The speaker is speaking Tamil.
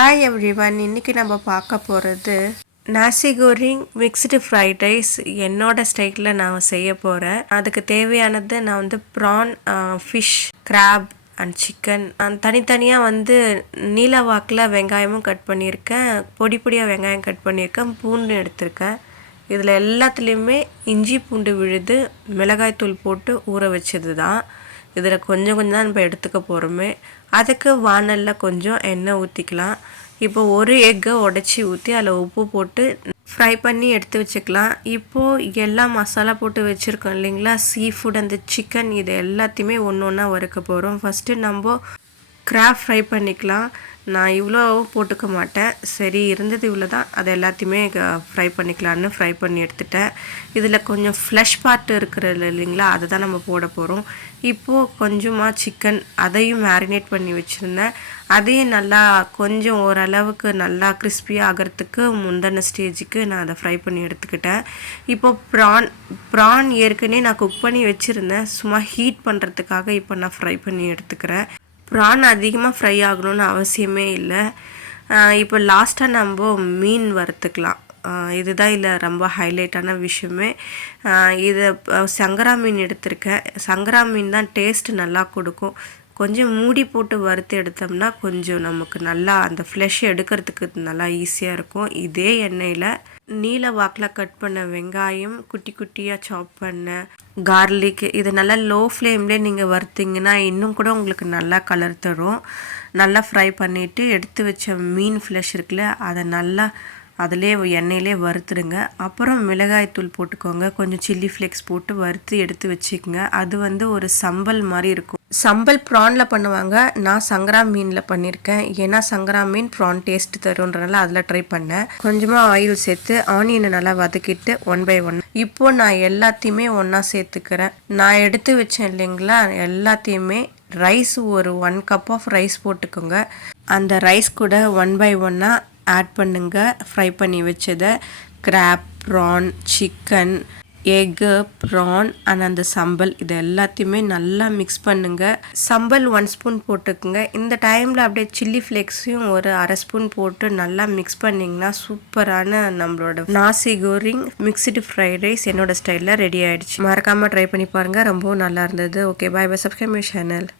ஹாய் எவ்ரிவன், இன்றைக்கி நம்ம பார்க்க போகிறது nasi goreng mixed fried rice. என்னோட ஸ்டைலில் நான் செய்ய போகிறேன். அதுக்கு தேவையானது நான் prawn, fish, crab and chicken தனித்தனியாக நீல வாக்கில் வெங்காயமும் கட் பண்ணியிருக்கேன், பொடி பொடியாக வெங்காயம் கட் பண்ணியிருக்கேன், பூண்டு எடுத்திருக்கேன். இதில் எல்லாத்துலேயுமே இஞ்சி பூண்டு விழுது, மிளகாய்த்தூள் போட்டு ஊற வச்சது தான். இதில் கொஞ்சம் தான் நம்ம எடுத்துக்க போகிறோமே. அதுக்கு வானலில் கொஞ்சம் எண்ணெய் ஊற்றிக்கலாம். இப்போ ஒரு எக்கை உடச்சி ஊற்றி அதில் உப்பு போட்டு ஃப்ரை பண்ணி எடுத்து வச்சுக்கலாம். இப்போது எல்லா மசாலா போட்டு வச்சுருக்கோம் இல்லைங்களா, சீ ஃபுட், அந்த சிக்கன், இது எல்லாத்தையுமே ஒன்று ஒன்றா வறுக்க போகிறோம். ஃபஸ்ட்டு நம்ம கிராப் ஃப்ரை பண்ணிக்கலாம். நான் இவ்வளோ போட்டுக்க மாட்டேன், சரி இருந்தது இவ்வளோ தான், அதை எல்லாத்தையுமே ஃப்ரை பண்ணிக்கலான்னு ஃப்ரை பண்ணி எடுத்துட்டேன். இதில் கொஞ்சம் ஃப்ளஷ் பார்ட் இருக்கிறது இல்லைங்களா, அதை தான் நம்ம போட போகிறோம். இப்போது கொஞ்சமாக சிக்கன், அதையும் மேரினேட் பண்ணி வச்சுருந்தேன். அதையும் நல்லா கொஞ்சம் ஓரளவுக்கு நல்லா கிறிஸ்பியாக ஆகிறதுக்கு முந்தின ஸ்டேஜுக்கு நான் அதை ஃப்ரை பண்ணி எடுத்துக்கிட்டேன். இப்போது ப்ரான் ஏற்கனவே நான் குக் பண்ணி வச்சுருந்தேன், சும்மா ஹீட் பண்ணுறதுக்காக இப்போ நான் ஃப்ரை பண்ணி எடுத்துக்கிறேன். ப்ரான் அதிகமாக ஃப்ரை ஆகணும்னு அவசியமே இல்லை. இப்போ லாஸ்ட்டாக நம்ம மீன் வறுத்துக்கலாம். இதுதான் இல்லை ரொம்ப ஹைலைட்டான விஷயமே. இதை சங்கரா மீன் எடுத்திருக்கேன். சங்கரா மீன் தான் டேஸ்ட்டு நல்லா கொடுக்கும். கொஞ்சம் மூடி போட்டு வறுத்து எடுத்தோம்னா கொஞ்சம் நமக்கு நல்லா அந்த ஃப்ளஷ் எடுக்கிறதுக்கு நல்லா ஈஸியாக இருக்கும். இதே எண்ணெயில் நீல வாக்கில் கட் பண்ண வெங்காயம், குட்டி குட்டியாக சாப் பண்ண கார்லிக், இது நல்லா லோ ஃப்ளேம்லேயே நீங்கள் வறுத்திங்கன்னா இன்னும் கூட உங்களுக்கு நல்லா கலர் தரும். நல்லா ஃப்ரை பண்ணிவிட்டு எடுத்து வச்ச மீன் ஃப்ளஷ் இருக்குல்ல, அதை நல்லா அதிலே எண்ணெயிலே வறுத்துடுங்க. அப்புறம் மிளகாய்த்தூள் போட்டுக்கோங்க, கொஞ்சம் சில்லி ஃப்ளேக்ஸ் போட்டு வறுத்து எடுத்து வச்சுக்கோங்க. அது ஒரு சம்பல் மாதிரி இருக்கும். சம்பல் ப்ரானில் பண்ணுவாங்க, நான் சங்கரா மீனில் பண்ணியிருக்கேன். ஏன்னா சங்கரா மீன் ப்ரான் டேஸ்ட் தருன்றனால அதில் ட்ரை பண்ணேன். கொஞ்சமாக ஆயில் சேர்த்து ஆனியனை நல்லா வதக்கிட்டு 1 by 1 இப்போது நான் எல்லாத்தையுமே ஒன்றா சேர்த்துக்கிறேன். நான் எடுத்து வச்சேன் இல்லைங்களா, எல்லாத்தையுமே ரைஸ் ஒரு 1 cup ஆஃப் ரைஸ் போட்டுக்கோங்க. அந்த ரைஸ் கூட 1 by 1 ஆட் பண்ணுங்க. ஃப்ரை பண்ணி வச்சதை crab, prawn, chicken, egg, prawn and அந்த சம்பல், இது எல்லாத்தையுமே நல்லா மிக்ஸ் பண்ணுங்க. சம்பல் 1 ஸ்பூன் போட்டுக்குங்க. இந்த டைமில் அப்படியே சில்லி ஃப்ளேக்ஸையும் ஒரு 1/2 ஸ்பூன் போட்டு நல்லா மிக்ஸ் பண்ணிங்கன்னா சூப்பரான நம்மளோட நாசி கோரிங் மிக்ஸ்டு ஃப்ரைட் ரைஸ் என்னோட ஸ்டைலில் ரெடி ஆகிடுச்சு. மறக்காமல் ட்ரை பண்ணி பாருங்கள், ரொம்பவும் நல்லா இருந்தது. Okay, bye bye. Subscribe my channel.